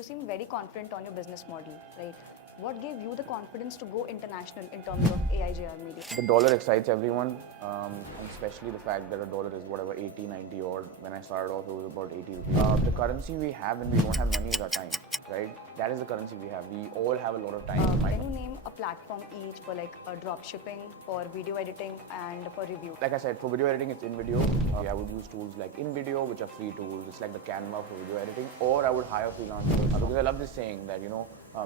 You seem very confident on your business model, right? What gave you the confidence to go international in terms of AIJR media? The dollar excites everyone, and especially the fact that a dollar is whatever 80, 90 odd. When I started off, it was about 80 rupees. The currency we have when we don't have money is our time, right? That is the currency we have. We all have a lot of time. Can you name a platform each for like drop shipping, for video editing, and for review? Like I said, for video editing, it's InVideo. I would use tools like InVideo, which are free tools. It's like the Canva for video editing. Or I would hire freelancers because I love this saying that,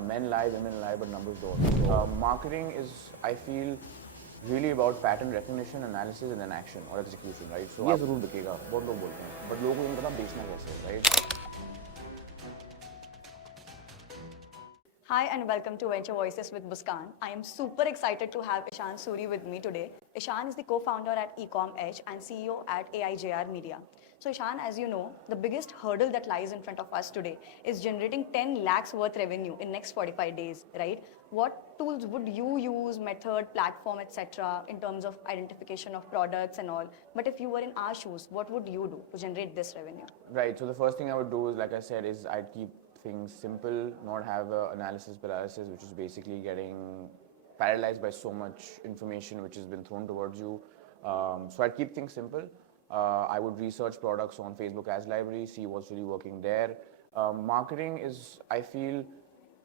men lie, women lie, but numbers don't. So, marketing is, I feel, really about pattern recognition, analysis, and then action or execution, right? So, ये जरूर दिखेगा, बहुत लोग बोलते हैं, but लोगों को नहीं पता बेचना कैसे, right? Hi and welcome to Venture Voices with Muskan. I am super excited to have Ishan Suri with me today. Ishan is the co-founder at Ecom and CEO at AIJR Media. So Ishan, as you know, the biggest hurdle that lies in front of us today is generating 10 lakhs worth revenue in next 45 days, right? What tools would you use, method, platform, etc. in terms of identification of products and all? But if you were in our shoes, what would you do to generate this revenue? Right, so the first thing I would do is, like I said, is I'd keep things simple, not have analysis paralysis, which is basically getting paralyzed by so much information which has been thrown towards you. So I'd keep things simple. I would research products on Facebook Ads Library, see what's really working there. Marketing is, I feel,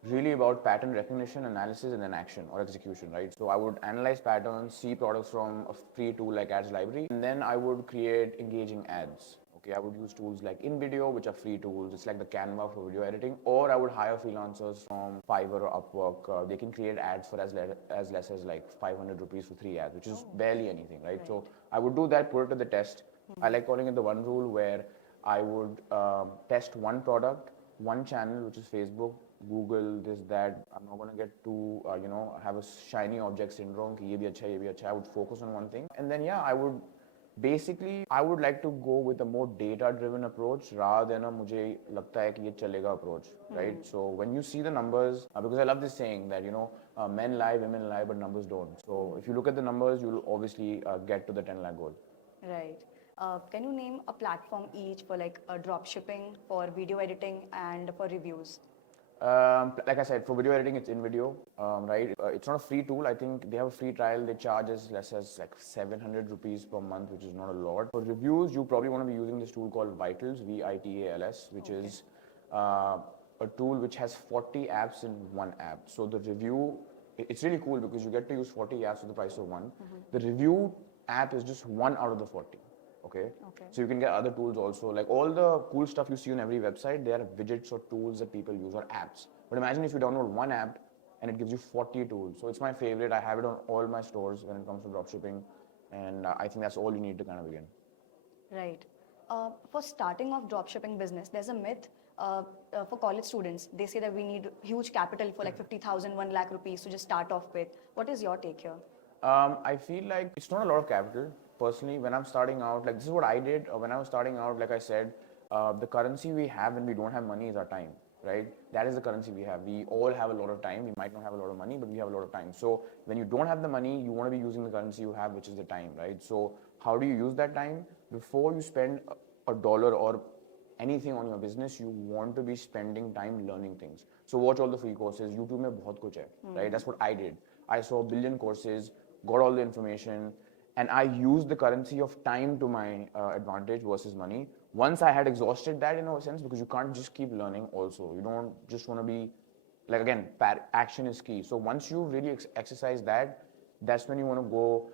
really about pattern recognition, analysis, and then action or execution, right? So I would analyze patterns, see products from a free tool like Ads Library, and then I would create engaging ads. Okay, I would use tools like InVideo, which are free tools. It's like the Canva for video editing. Or I would hire freelancers from Fiverr or Upwork. They can create ads for as less as like 500 rupees for 3 ads, which is barely anything, right? So I would do that, put it to the test. I like calling it the one rule, where I would test one product, one channel, which is Facebook, Google, this, that. I'm not going to get too, have a shiny object syndrome. Ki ye bhi acha, ye bhi acha. I would focus on one thing. And then, I would like to go with a more data-driven approach rather than a मुझे लगता है कि ये चलेगा approach, right? So when you see the numbers, because I love this saying that, men lie, women lie, but numbers don't. So if you look at the numbers, you'll obviously get to the 10 lakh goal. Right. Can you name a platform each for like drop shipping, for video editing, and for reviews? Like I said, for video editing, it's InVideo, right? It's not a free tool. I think they have a free trial. They charge as less as like 700 rupees per month, which is not a lot. For reviews, you probably want to be using this tool called Vitals, VITALS, which is a tool which has 40 apps in one app. So the review, it's really cool because you get to use 40 apps for the price of one. The review app is just one out of the 40. Okay. So you can get other tools also. Like all the cool stuff you see on every website, they are widgets or tools that people use or apps. But imagine if you download one app and it gives you 40 tools. So it's my favorite. I have it on all my stores when it comes to dropshipping. And I think that's all you need to kind of begin. Right. For starting off dropshipping business, there's a myth for college students. They say that we need huge capital for like 50,000, 1 lakh rupees to just start off with. What is your take here? I feel like it's not a lot of capital. Personally, when I'm starting out, like this is what I did when I was starting out. Like I said, the currency we have when we don't have money is our time, right? That is the currency we have. We all have a lot of time. We might not have a lot of money, but we have a lot of time. So when you don't have the money, you want to be using the currency you have, which is the time, right? So how do you use that time? Before you spend a dollar or anything on your business, you want to be spending time learning things. So watch all the free courses. YouTube में बहुत कुछ है, right? That's what I did. I saw a billion courses, got all the information, and I used the currency of time to my advantage versus money. Once I had exhausted that, in a sense, because you can't just keep learning also. You don't just want to be, like again, action is key. So once you really exercise that, that's when you want to go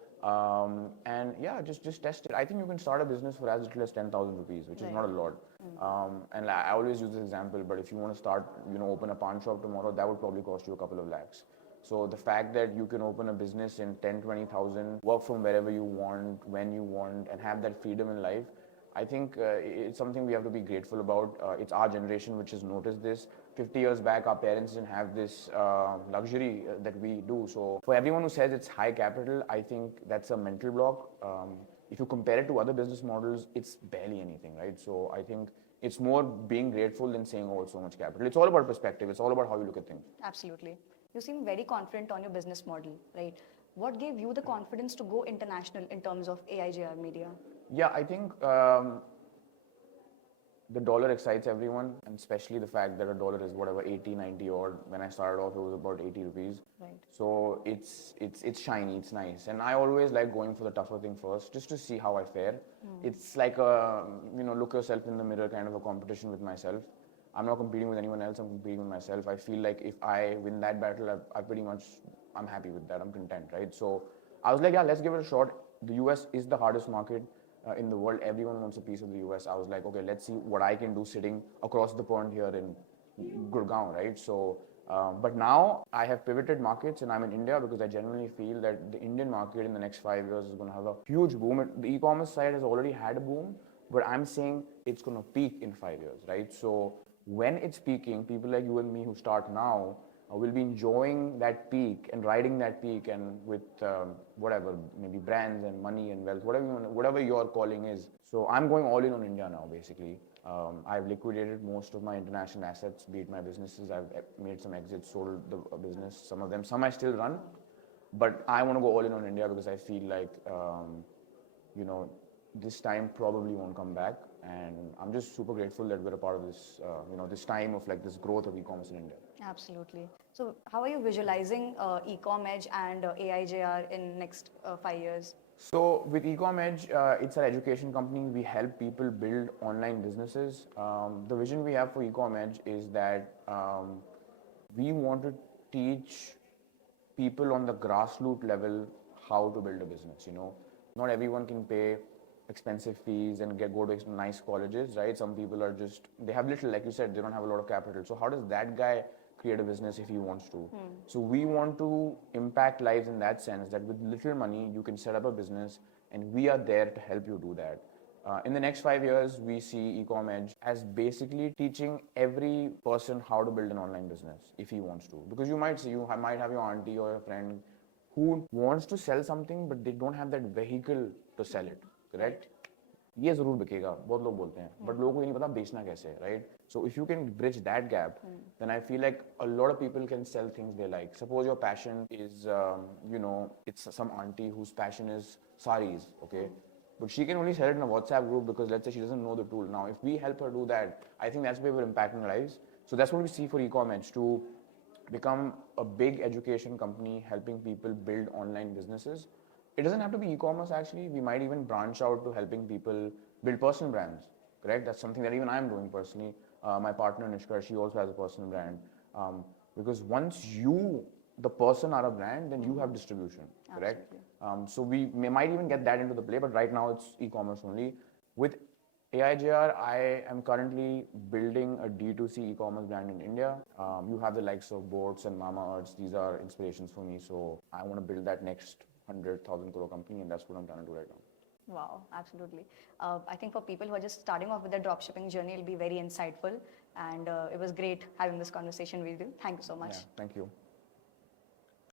and yeah, just test it. I think you can start a business for as little as 10,000 rupees, which is not a lot. And I always use this example, but if you want to start, open a pawn shop tomorrow, that would probably cost you a couple of lakhs. So the fact that you can open a business in 10, 20,000, work from wherever you want, when you want, and have that freedom in life, I think it's something we have to be grateful about. It's our generation which has noticed this. 50 years back, our parents didn't have this luxury that we do. So for everyone who says it's high capital, I think that's a mental block. If you compare it to other business models, it's barely anything, right? So I think it's more being grateful than saying, oh, it's so much capital. It's all about perspective. It's all about how you look at things. Absolutely. You seem very confident on your business model, right? What gave you the confidence to go international in terms of AIJR media? Yeah, I think the dollar excites everyone, and especially the fact that a dollar is whatever 80, 90 odd. When I started off, it was about 80 rupees. Right. So it's shiny, it's nice, and I always like going for the tougher thing first, just to see how I fare. It's like a look yourself in the mirror kind of a competition with myself. I'm not competing with anyone else. I'm competing with myself. I feel like if I win that battle, I pretty much I'm happy with that. I'm content, right? So I was like, yeah, let's give it a shot. The US is the hardest market in the world. Everyone wants a piece of the US. I was like, okay, let's see what I can do sitting across the pond here in Gurgaon, right? So, but now I have pivoted markets and I'm in India because I genuinely feel that the Indian market in the next 5 years is going to have a huge boom. The e-commerce side has already had a boom, but I'm saying it's going to peak in 5 years, right? So when it's peaking, people like you and me who start now will be enjoying that peak and riding that peak, and with whatever, maybe brands and money and wealth, whatever your calling is. So I'm going all in on India now, basically. I've liquidated most of my international assets, be it my businesses. I've made some exits, sold the business, some I still run, but I want to go all in on India because I feel like this time probably won't come back, and I'm just super grateful that we're a part of this this time of like this growth of e-commerce in India. Absolutely. So how are you visualizing Ecom Edge and AIJR in next 5 years? So with Ecom Edge, it's an education company. We help people build online businesses. The vision we have for Ecom Edge is that we want to teach people on the grassroots level how to build a business. Not everyone can pay expensive fees and go to nice colleges, right? Some people are they have little, like you said, they don't have a lot of capital. So how does that guy create a business if he wants to? So we want to impact lives in that sense, that with little money you can set up a business, and we are there to help you do that. In the next 5 years, we see Ecom Edge as basically teaching every person how to build an online business if he wants to. Because you might have your auntie or a friend who wants to sell something, but they don't have that vehicle to sell it, correct? ये जरूर बिकेगा, बहुत लोग बोलते हैं, but लोगों को ये नहीं पता बेचना कैसे है, right? So if you can bridge that gap, then I feel like a lot of people can sell things they like. Suppose your passion is, it's some auntie whose passion is saris, okay? But she can only sell it in a WhatsApp group because let's say she doesn't know the tool. Now, if we help her do that, I think that's where we're impacting lives. So that's what we see for Ecom Edge, to become a big education company helping people build online businesses. It doesn't have to be e-commerce actually. We might even branch out to helping people build personal brands, correct? That's something that even I'm doing personally. My partner Nishkar, she also has a personal brand. Because once the person, are a brand, then you have distribution, correct? So we might even get that into the play, but right now it's e-commerce only. With AIJR, I am currently building a D2C e-commerce brand in India. You have the likes of Boats and Mama Earths. These are inspirations for me. So I want to build that next 100,000 crore company, and that's what I'm trying to do right now. Wow, absolutely. I think for people who are just starting off with their dropshipping journey, it'll be very insightful. And it was great having this conversation with you. Thank you so much. Yeah, thank you.